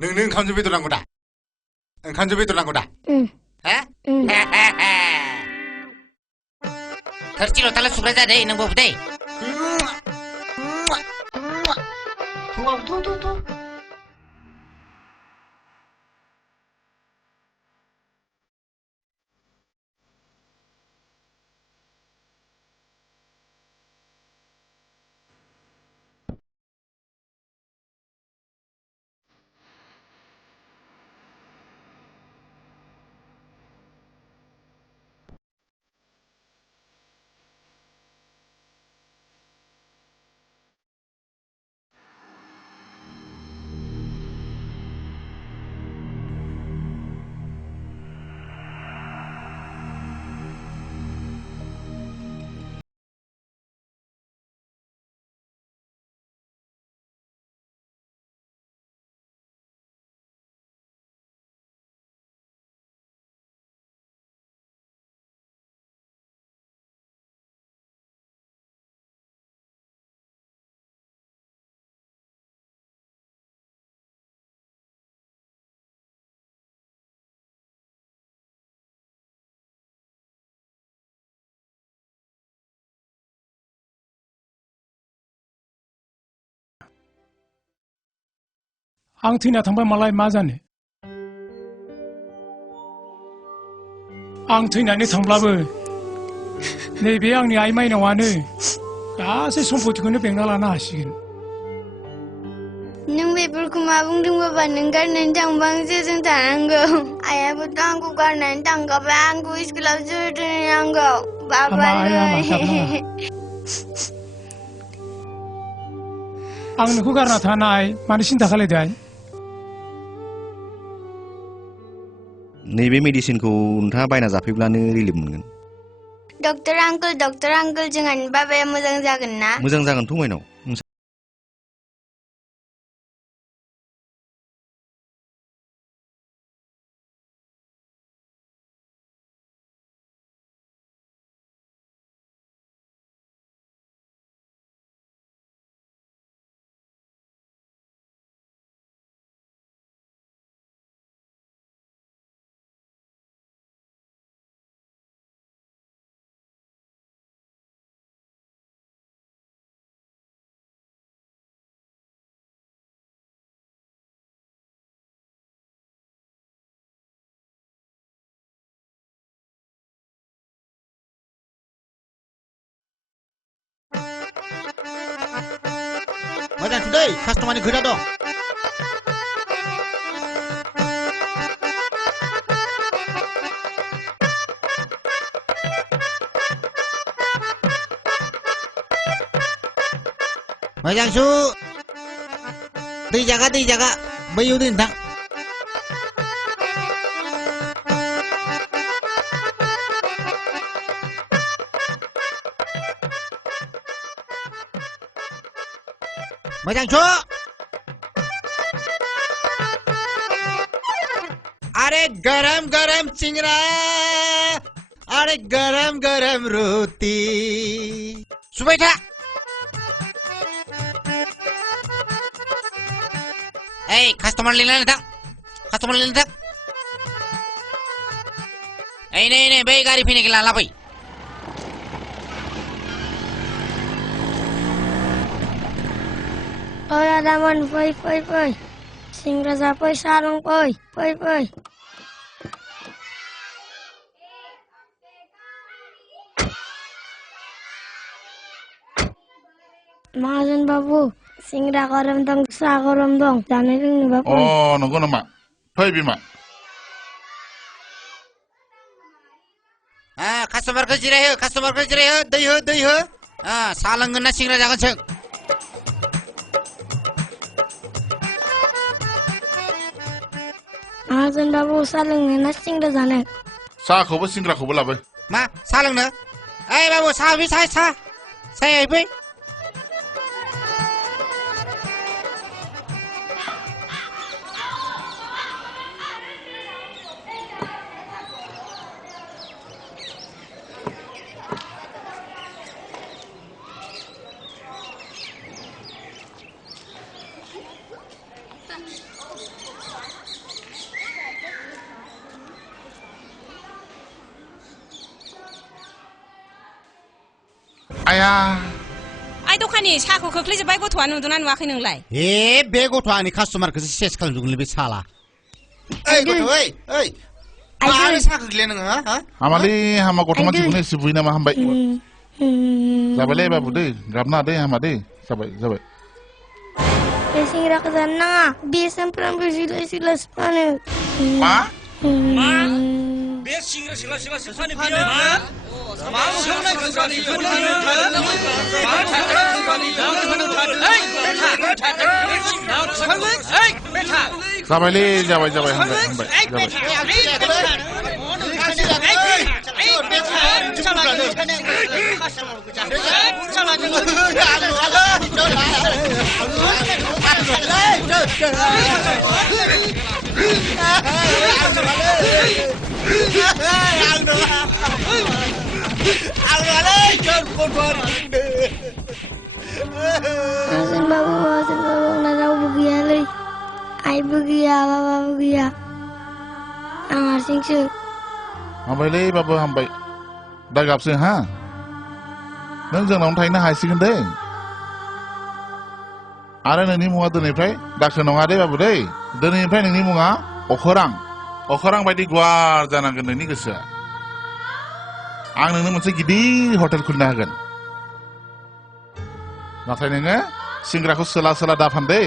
नोंनो ओंखामजों बेदर नांगौ दा ओंखामजों बेदर नांगौ दा हा थोरसि लथाल' सुग्रा जादे नोंबाबो दै आं थैना थांबाय मालाय मा जानो आं थैनानै थांब्लाबो नैबे आंनि आइ माइनावानो गासै सम्पतिखौनो बेंना लानो हासिगोन नों बेफोरखौ मा बुंदों बाबा नों गारनानै थांबा आं सोरजों थानांगौ आइयाबोथ' आंखौ गारनानै थांखाबाय आंखौ स्कुलाव सोर दोनहैनांगौ बाबालै आं नोंखौ गारना थानाय मानो सिन्था खालायदों नैबे मेडिसिनखौ नोंथाङा बायना जाफैब्लानो रिलिफ मोनगोन डक्टर आंकोल जोंहानि बाबाया मोजां जागोन ना मोजां जागोनथ' माइनाव मोजां दै कास्टमारनि खोथा दं मोजां सु दै जागा बैयाव दोन नोंथां मोजां सु अरे गरम चिंगरा अरे गरम रोटी सुबाय था कास्टमार लिंनानै थां नै बै गारि फैनायखौ लाना फै ओइ आदामोन फै सेंग्रा जाफै साहा लों फै माहाजोन बाबु सेंग्रा गरम दं साहा गरम दं जानो लोंनोबा फै नंगौ नामा फै बिमा कास्टमारखौ जिरायहो दै हो साहा लोंगोन ना सिंग्रा जागोन सों माहाजोन बाबु साहा लोंनो ना सिंग्रा जानो साहाखौबो सिंग्राखौबो लाबो मा साहा लोंनो बाबु साहा फै आया आइ दखानि साखौ खोख्लैजोबबाय गथ'आ नुदोंना नुवाखै नोंलाय ए बे गथ'आ आंनि कास्टमारखौसो सेस खालामजोबगोनलै बे साला ओइ गथ' ओइ मानो साहा खोख्लैया नोङो हा हामालै हामा गथ' मानसिखौनो एसे बुयो नामा हामबाय जाबायलै बाबु दै गाबना दै हामा दै जाबाय बे सेंग्राखौ जानो नाङा बे सानफ्रामबो सिलाय फानो मा बे सिंग्रा फानो बियो मा सोंनाय खोथानि जाबायलै जाबाय हामबाय Maafin babu rawu gaya lagi. Ibu gaya, bapak gaya. Ang asing sih. हामबायलै बाबु हामबाय दा गाबसो हा नों जोंनावनो थाहैनो हासिगोन दै आरो नोंनि मुङा दिनैनिफ्राय दाखो नङा दे बाबु दै दिनैनिफ्राय नोंनि मुङा अखरां बायदि गुवार जानांगोन नोंनि गोसोआ आं नोंनो मोनसे गिदिर हटेल खुलिना होगोन नाथाय नोङो सिंग्राखौ सोला दाफान दै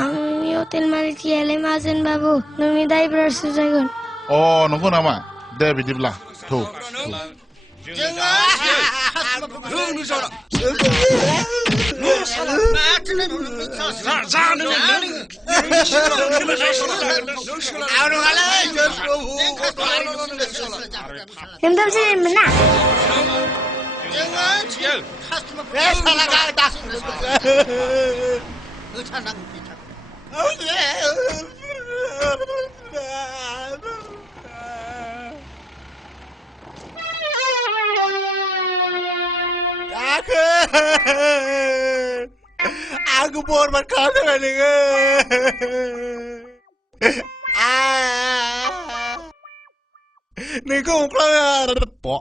Ang ini hotel Malaysia maafin babu. Nunggu driver sujagun. अ नंगौ नामा दे बिदिब्ला थौ Kenapa sih mana? Aku borban kaldı beni. Ne komplar? Po.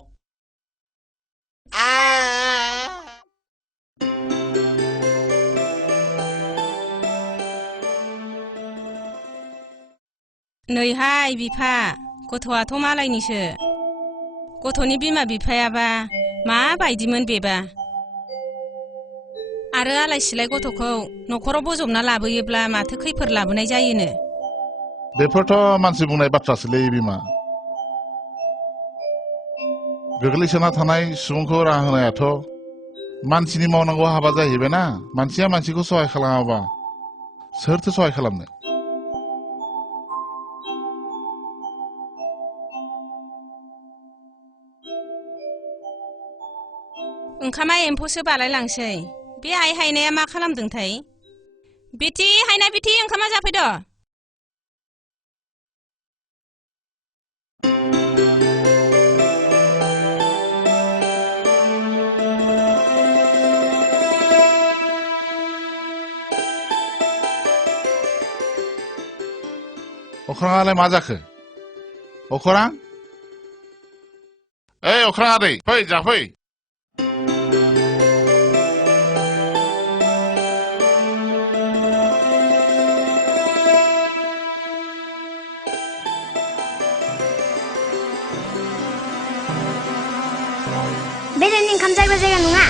नैहाय बिफा गथ'आथ' मालायनिसो गथ'नि बिमा बिफायाबा माबायदिमोन बेबा आरो आलाय सिलाय गथ'खौ न'खराव बोजबना लाबोयोब्ला माथो खैफोद लाबोनाय जायोनो बेफोरथ' मानसि बुंनाय बाथ्रासोलै बिमा गोग्लैसोना थानाय सुबुंखौ राहा होनायाथ' मानसिनि मावनांगौ हाबा जाहैबायना मानसिया मानसिखौ सहाय खालामाबा सोरथो सहाय खालामनो ओंखामा एम्फौसो बालायलांसै बे आइ हायनाया मा खालामदोंथाय बिथि हायना बिथि ओंखामा जाफैद' अख्राङालाय मा जाखो अख्रां ओइ अख्रां आदै फै जाफै Bedanin kamsak basagan nunga.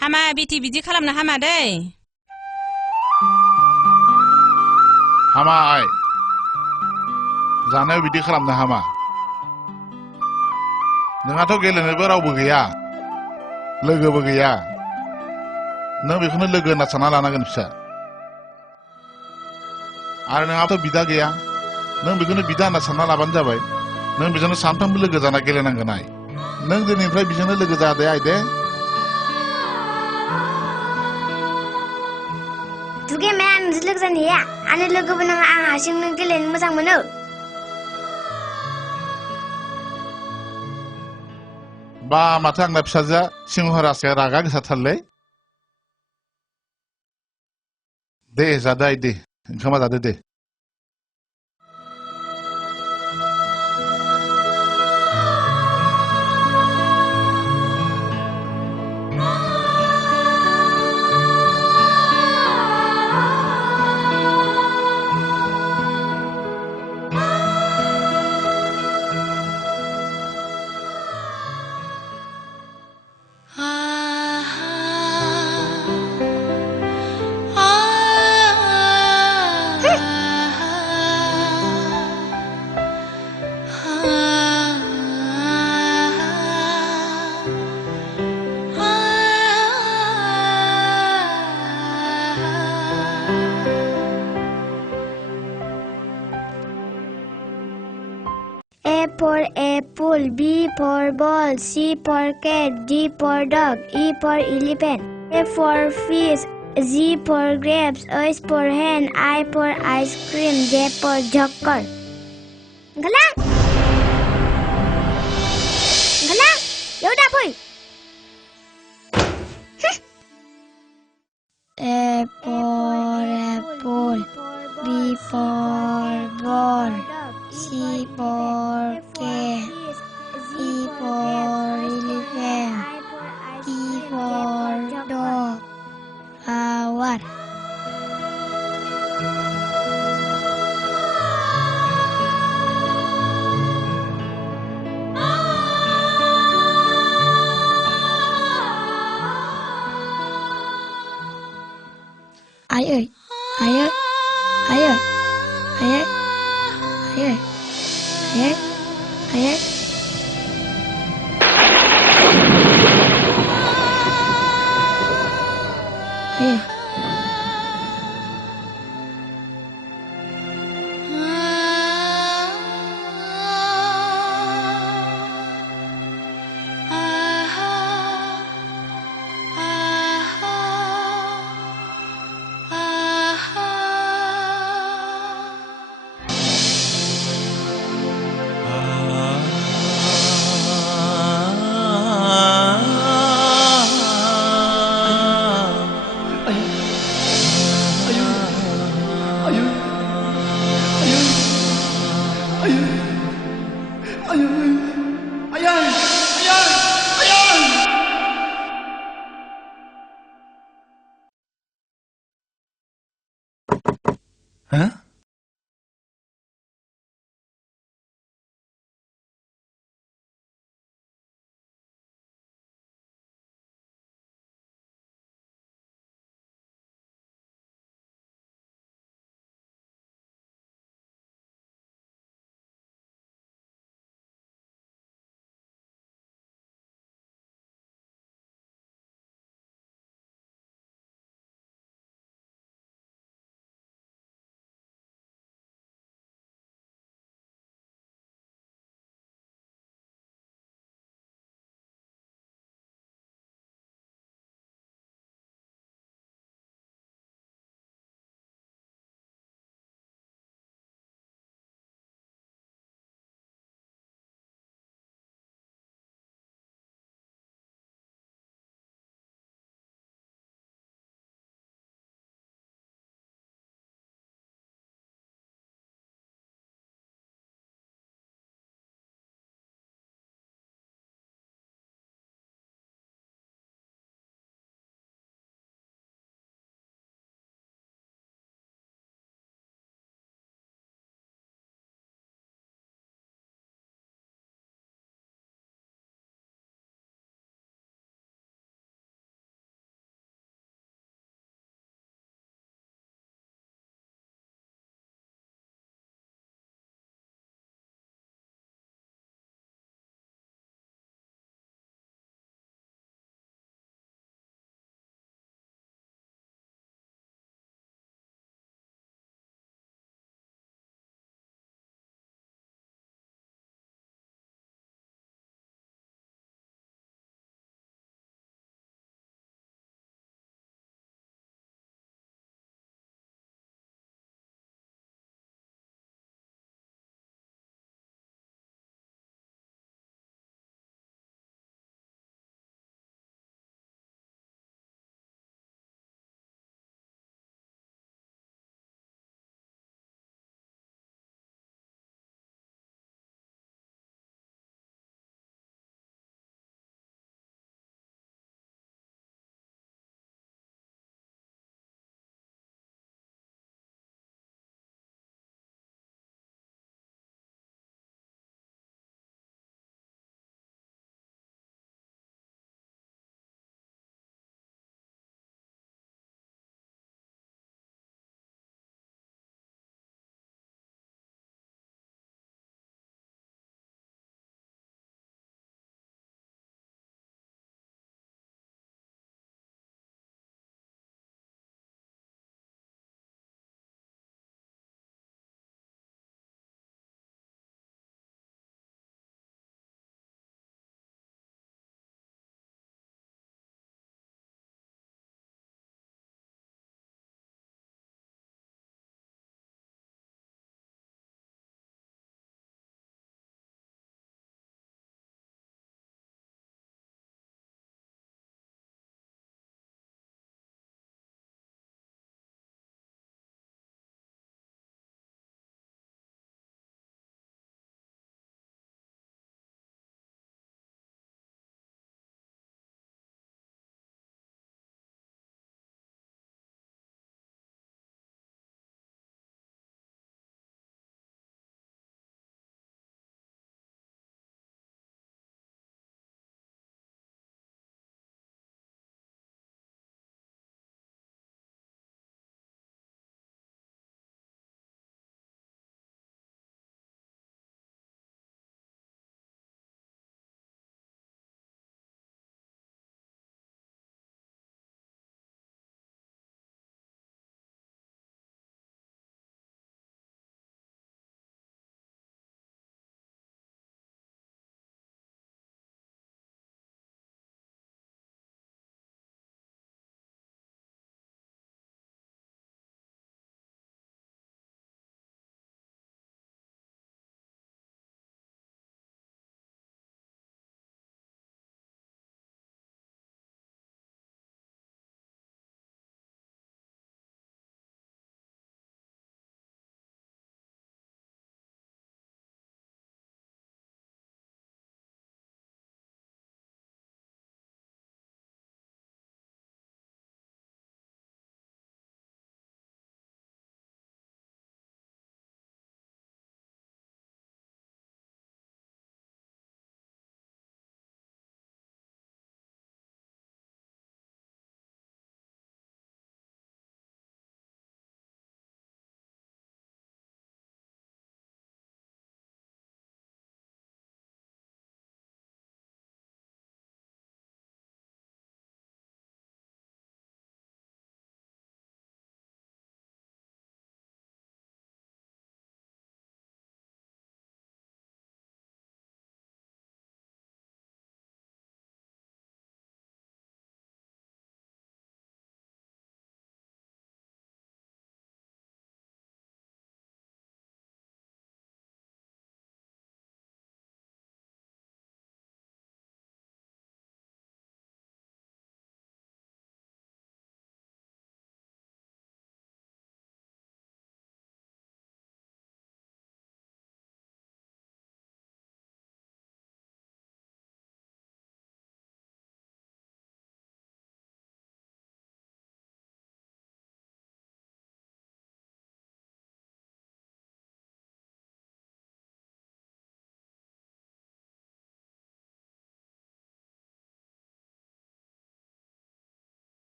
हामा बिथि बिदि खालामनो हामा दै हामा आइ जानायाव बिदि खालामनो हामा नोंहाथ' गेलेनोबो रावबो गैया लोगोबो गैया नों बेखौनो लोगो होनना सानना लानांगोन फिसा आरो नोंहाथ' बिदा गैया नों बेखौनो बिदा होनना सानना लाबानो जाबाय नों बेजोंनो सानफ्रामबो लोगो जाना गेलेनांगोन आइ नों दिनैनिफ्राय बेजोंनो लोगो जादे आइ दे Duge mayan look zan ya. Ane logo benang ang hasim nang gelen masang mano. बा माथो आंना फिसाजोआ सिंहरासया रागा गोसाथारलै दे जादो दे ओंखामा जादो दे A for apple, B for ball, C for cat, D for dog, E for elephant, F for fish, G for grapes, H for hen, I for ice cream, J for joker. Galang! Galang! Yaudah, boy! A for apple, B for ball, C for cat, E for elephant, E for dog, flower. Ai ơi, ai ơi, ai ơi, ai ơi, ai ơi, ai ơi, ai ơi. Ai ơi. Hả?